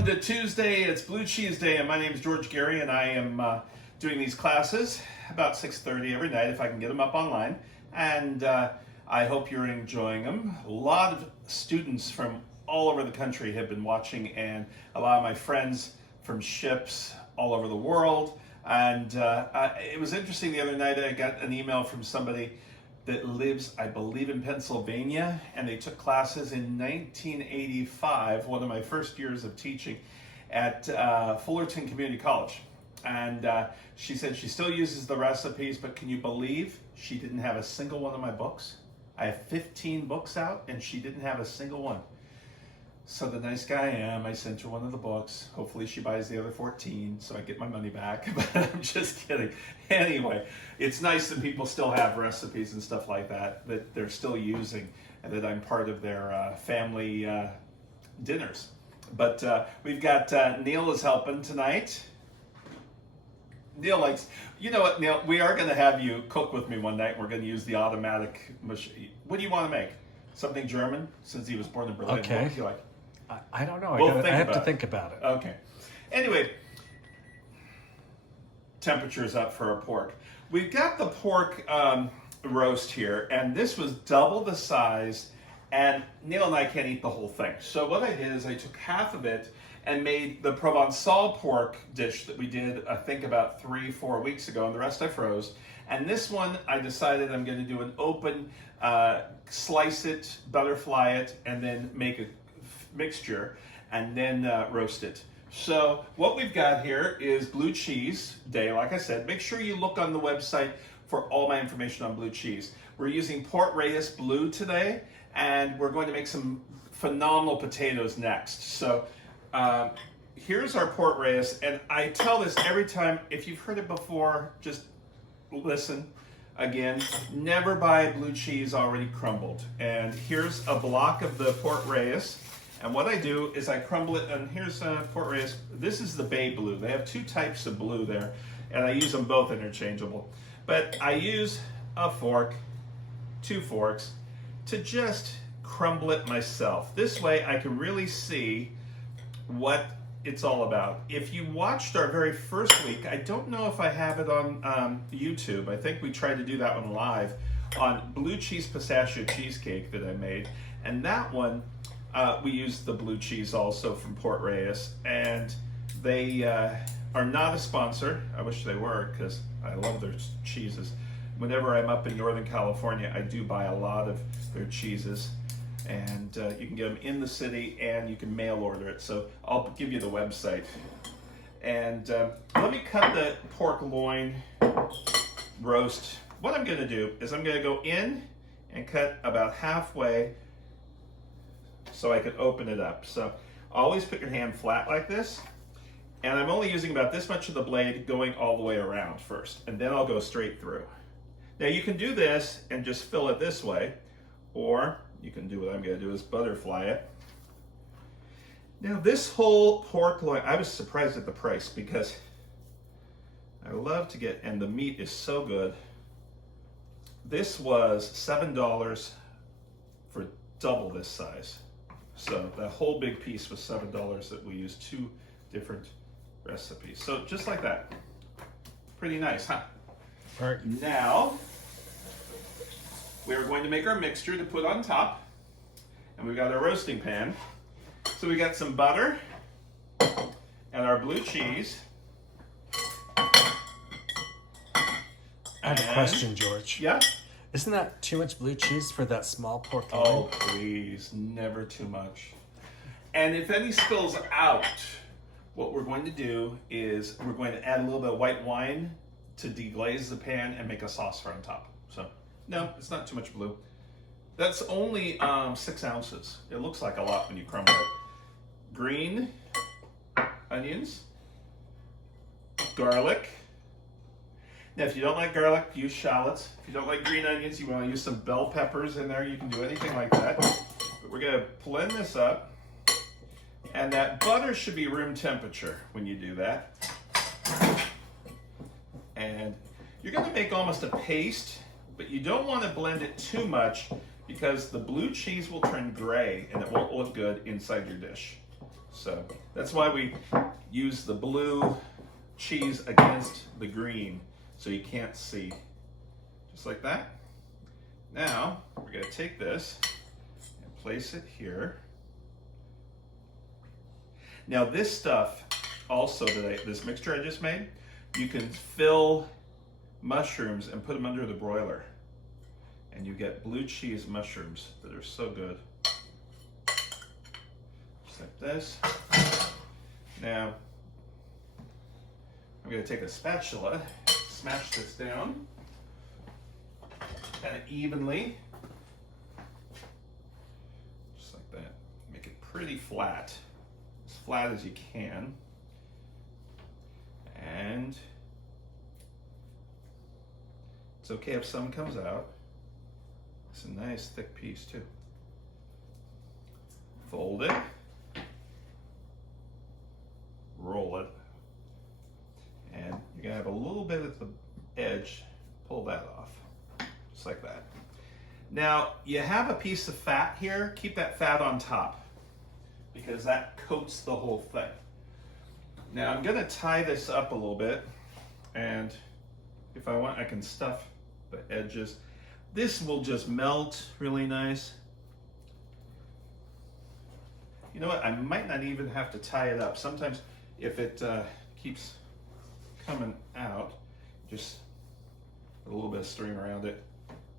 Welcome to Tuesday. It's Blue Cheese Day, and my name is George Gary, and I am doing these classes about 6:30 every night if I can get them up online. And I hope you're enjoying them. A lot of students from all over the country have been watching, and a lot of my friends from ships all over the world. And it was interesting the other night. I got an email from somebody that lives, I believe, in Pennsylvania, and they took classes in 1985, one of my first years of teaching at Fullerton Community College. And she said she still uses the recipes, but can you believe she didn't have a single one of my books? I have 15 books out, and she didn't have a single one. So the nice guy I am, I sent her one of the books. Hopefully she buys the other 14 so I get my money back, but I'm just kidding. Anyway, it's nice that people still have recipes and stuff like that they're still using, and that I'm part of their family dinners. But we've got Neil is helping tonight. Neil likes, you know what, Neil, we are going to have you cook with me one night. We're going to use the automatic machine. What do you want to make? Something German, since he was born in Berlin. Okay. What would you like? I don't know. We'll I have to think about it. Okay. Anyway, temperature's up for our pork. We've got the pork roast here, and this was double the size, and Neil and I can't eat the whole thing. So what I did is I took half of it and made the Provençal pork dish that we did, I think, about 3-4 weeks ago, and the rest I froze. And this one, I decided I'm going to do an open, slice it, butterfly it, and then make a mixture, and then roast it. So what we've got here is Blue Cheese Day, like I said. Make sure you look on the website for all my information on blue cheese. We're using Port Reyes Blue today, and we're going to make some phenomenal potatoes next. So here's our Port Reyes, and I tell this every time. If you've heard it before, just listen again. Never buy blue cheese already crumbled. And here's a block of the Port Reyes. And what I do is I crumble it, and here's Port Reyes. This is the Bay Blue. They have two types of blue there, and I use them both interchangeable. But I use a fork, 2 forks, to just crumble it myself. This way I can really see what it's all about. If you watched our very first week, I don't know if I have it on YouTube. I think we tried to do that one live on blue cheese pistachio cheesecake that I made, and that one we used the blue cheese also from Port Reyes, and they are not a sponsor. I wish they were, because I love their cheeses. Whenever I'm up in Northern California, I do buy a lot of their cheeses, and you can get them in the city, and you can mail order it. So I'll give you the website. And let me cut the pork loin roast. What I'm going to do is I'm going to go in and cut about halfway so I can open it up. So always put your hand flat like this, and I'm only using about this much of the blade going all the way around first, and then I'll go straight through. Now you can do this and just fill it this way, or you can do what I'm going to do is butterfly it. Now this whole pork loin, I was surprised at the price, because I love to get, and the meat is so good. This was $7 for double this size. So that whole big piece was $7 that we used 2 different recipes. So just like that. Pretty nice, huh? All right. Now, we're going to make our mixture to put on top. And we've got our roasting pan. So we got some butter and our blue cheese. I have a question, George. Yeah? Isn't that too much blue cheese for that small pork loin? Oh, please, never too much. And if any spills out, what we're going to do is we're going to add a little bit of white wine to deglaze the pan and make a sauce for on top. So, no, it's not too much blue. That's only 6 ounces. It looks like a lot when you crumble it. Green onions, garlic. Now, if you don't like garlic, use shallots. If you don't like green onions, you want to use some bell peppers in there. You can do anything like that. But we're going to blend this up. And that butter should be room temperature when you do that. And you're going to make almost a paste, but you don't want to blend it too much, because the blue cheese will turn gray and it won't look good inside your dish. So that's why we use the blue cheese against the green, so you can't see. Just like that. Now, we're gonna take this and place it here. Now this stuff, also this mixture I just made, you can fill mushrooms and put them under the broiler. And you get blue cheese mushrooms that are so good. Just like this. Now, I'm gonna take a spatula, smash this down, kind of evenly. Just like that. Make it pretty flat. As flat as you can. And it's okay if some comes out. It's a nice thick piece too. Fold it. Roll it. And you're gonna have a little bit at the edge. Pull that off. Just like that. Now, you have a piece of fat here. Keep that fat on top, because that coats the whole thing. Now I'm gonna tie this up a little bit, and if I want, I can stuff the edges. This will just melt really nice. You know what, I might not even have to tie it up. Sometimes if it keeps coming out, just put a little bit of string around it,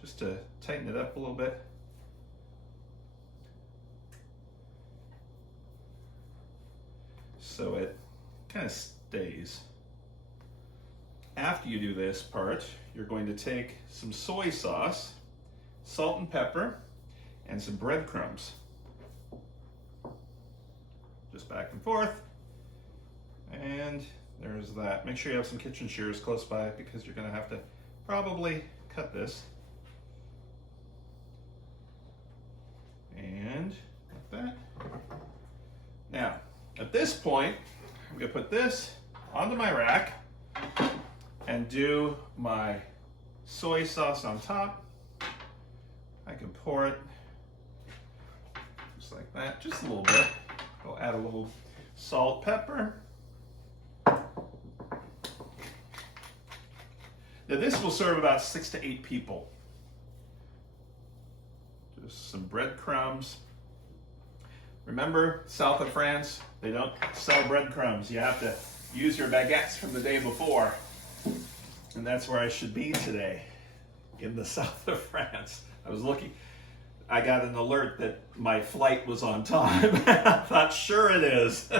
just to tighten it up a little bit. So it kind of stays. After you do this part, you're going to take some soy sauce, salt and pepper, and some breadcrumbs. Just back and forth. And there's that. Make sure you have some kitchen shears close by, because you're going to have to probably cut this. And like that. Now, at this point, I'm going to put this onto my rack and do my soy sauce on top. I can pour it just like that, just a little bit. I'll add a little salt, pepper. Now this will serve about 6 to 8 people. Just some breadcrumbs. Remember, south of France, they don't sell breadcrumbs. You have to use your baguettes from the day before. And that's where I should be today, in the south of France. I was looking, I got an alert that my flight was on time. I thought, sure it is.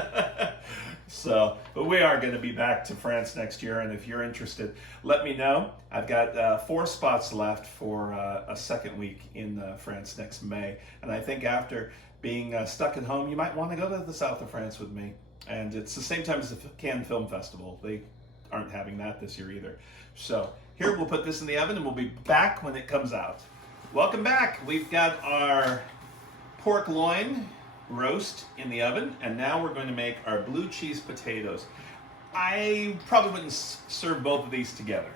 So, but we are going to be back to France next year, and if you're interested, let me know. I've got 4 spots left for a second week in France next May, and I think after being stuck at home, you might want to go to the south of France with me. And it's the same time as the Cannes Film Festival. They aren't having that this year either. So here, we'll put this in the oven, and we'll be back when it comes out. Welcome back. We've got our pork loin roast in the oven, and now we're going to make our blue cheese potatoes. I probably wouldn't serve both of these together.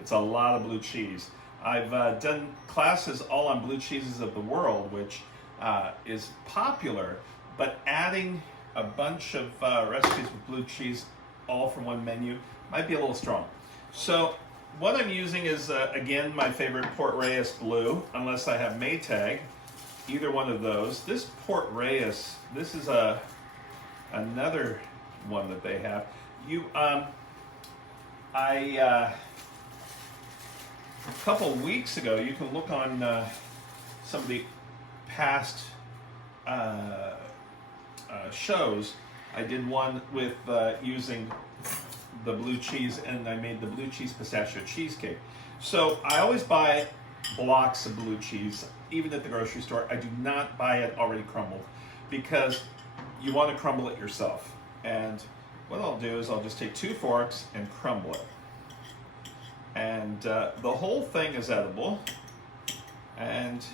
It's a lot of blue cheese. I've done classes all on blue cheeses of the world, which is popular, but adding a bunch of recipes with blue cheese all from one menu might be a little strong. So what I'm using is, again, my favorite Port Reyes Blue, unless I have Maytag, either one of those. This Port Reyes, this is another one that they have. A couple weeks ago, you can look on some of the past shows. I did one with using the blue cheese, and I made the blue cheese pistachio cheesecake. So I always buy blocks of blue cheese, even at the grocery store. I do not buy it already crumbled, because you want to crumble it yourself. And what I'll do is I'll just take 2 forks and crumble it. And the whole thing is edible. And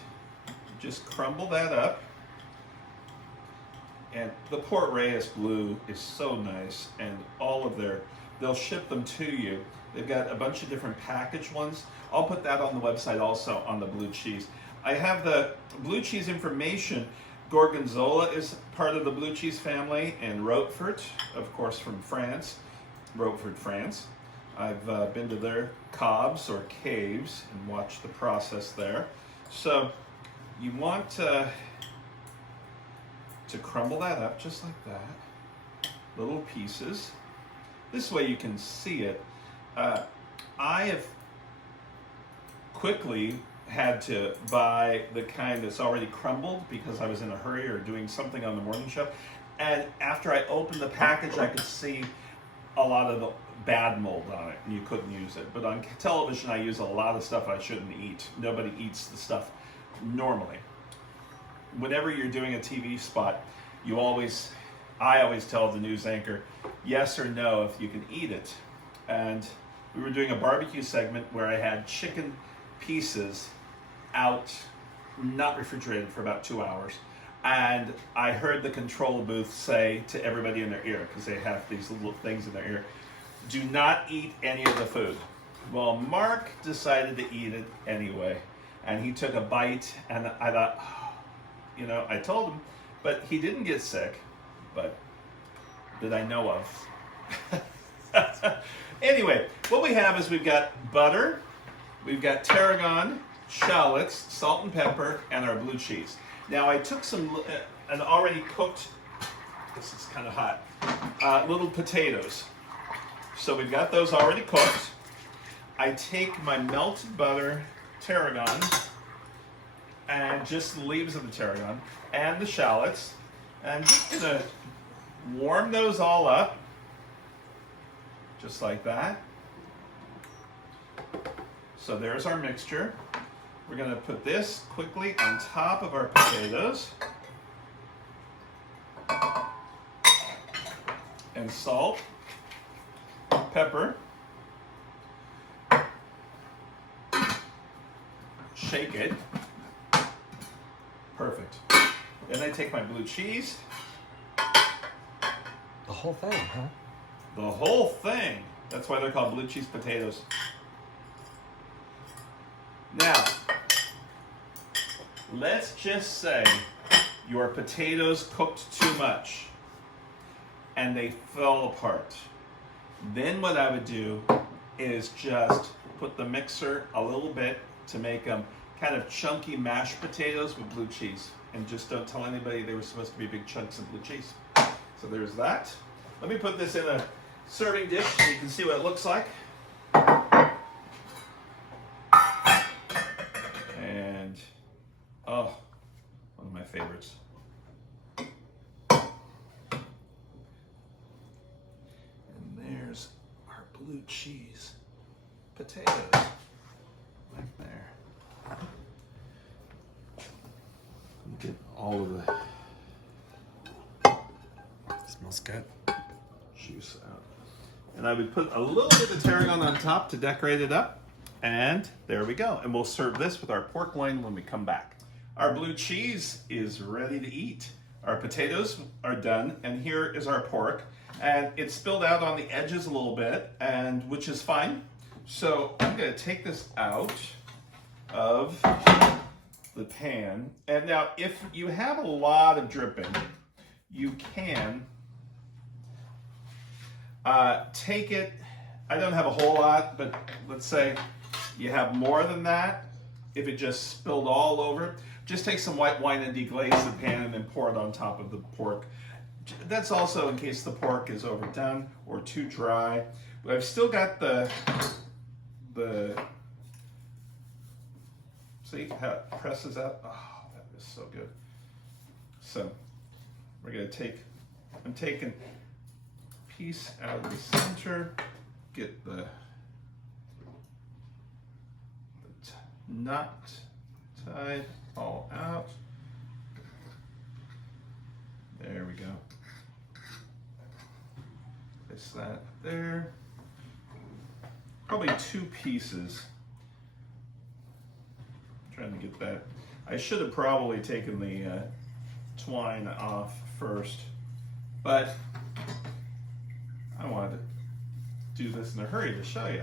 just crumble that up. And the Port Reyes Blue is so nice, and all of they'll ship them to you. They've got a bunch of different packaged ones. I'll put that on the website also, on the blue cheese. I have the blue cheese information Gorgonzola is part of the blue cheese family, and Roquefort, of course, from France, Roquefort, France. I've been to their cobs or caves and watched the process there. So you want to crumble that up just like that, little pieces. This way you can see it. I have quickly had to buy the kind that's already crumbled because I was in a hurry or doing something on the morning show. And after I opened the package, I could see a lot of the bad mold on it, and you couldn't use it. But on television, I use a lot of stuff I shouldn't eat. Nobody eats the stuff normally. Whenever you're doing a TV spot, I always tell the news anchor, yes or no if you can eat it. And we were doing a barbecue segment where I had chicken pieces out, not refrigerated, for about 2 hours. And I heard the control booth say to everybody in their ear, because they have these little things in their ear, do not eat any of the food. Well, Mark decided to eat it anyway. And he took a bite, and I thought, oh, I told him, but he didn't get sick, but that I know of. Anyway, what we have is we've got butter, we've got tarragon, shallots, salt and pepper, and our blue cheese. Now I took an already cooked, this is kind of hot, little potatoes. So we've got those already cooked. I take my melted butter, tarragon, and just the leaves of the tarragon, and the shallots. And I'm just gonna warm those all up, just like that. So there's our mixture. We're gonna put this quickly on top of our potatoes. And salt, pepper. Shake it. Perfect. Then I take my blue cheese. The whole thing, huh? The whole thing. That's why they're called blue cheese potatoes. Now, let's just say your potatoes cooked too much and they fell apart. Then what I would do is just put the mixer a little bit to make them kind of chunky mashed potatoes with blue cheese. And just don't tell anybody they were supposed to be big chunks of blue cheese. So there's that. Let me put this in a serving dish so you can see what it looks like. And, oh, one of my favorites. And there's our blue cheese potatoes. Right there. Get all of the Smells good. juice out. And I would put a little bit of tarragon on top to decorate it up. And there we go. And we'll serve this with our pork loin when we come back. Our blue cheese is ready to eat. Our potatoes are done, and here is our pork. And it's spilled out on the edges a little bit, and which is fine. So I'm gonna take this out of the pan. And now if you have a lot of dripping, you can take it. I don't have a whole lot, but let's say you have more than that. If it just spilled all over, just take some white wine and deglaze the pan and then pour it on top of the pork. That's also in case the pork is overdone or too dry. But I've still got the see how it presses out? Oh, that is so good. So we're gonna I'm taking a piece out of the center, get the nut tied all out. There we go. Place that there. Probably 2 pieces. I'm trying to get that. I should have probably taken the twine off first, but I wanted to do this in a hurry to show you.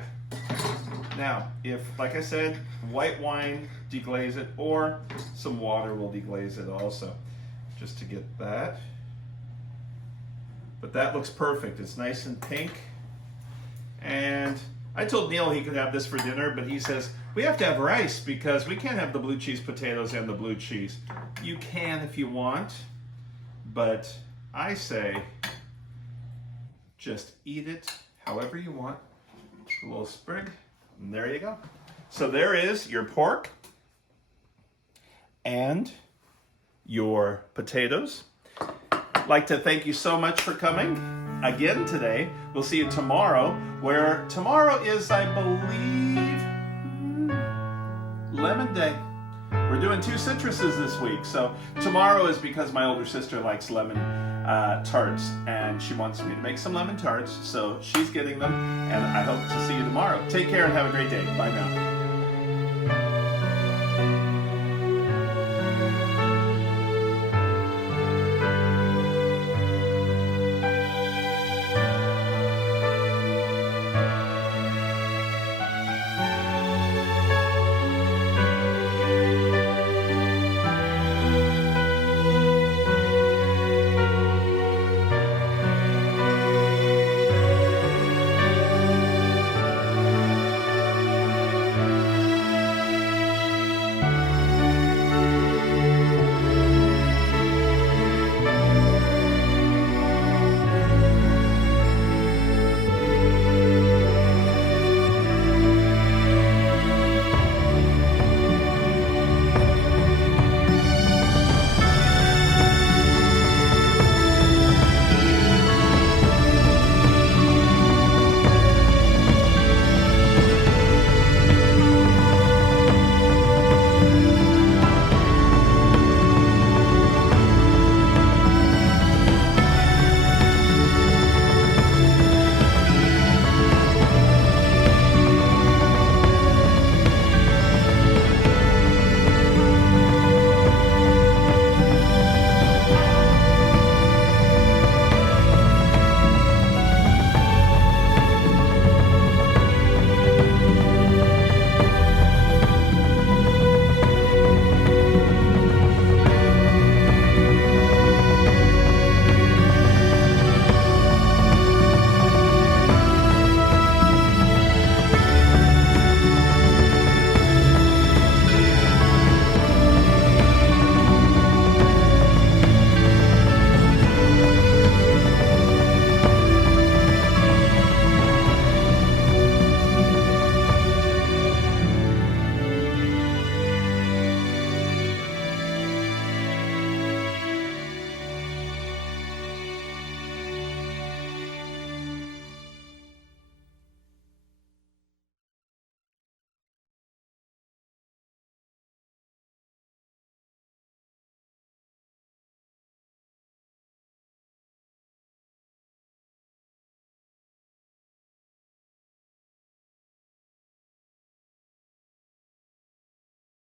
Now, if, like I said, white wine, deglaze it, or some water will deglaze it also. just to get that. But that looks perfect. It's nice and pink. And I told Neil he could have this for dinner, but he says, we have to have rice because we can't have the blue cheese potatoes and the blue cheese. You can if you want, but I say just eat it however you want. A little sprig, and there you go. So there is your pork and your potatoes. I'd like to thank you so much for coming again today. We'll see you tomorrow, where tomorrow is, I believe, Lemon Day. We're doing 2 citruses this week. So tomorrow is because my older sister likes lemon tarts, and she wants me to make some lemon tarts. So she's getting them, and I hope to see you tomorrow. Take care and have a great day. Bye now.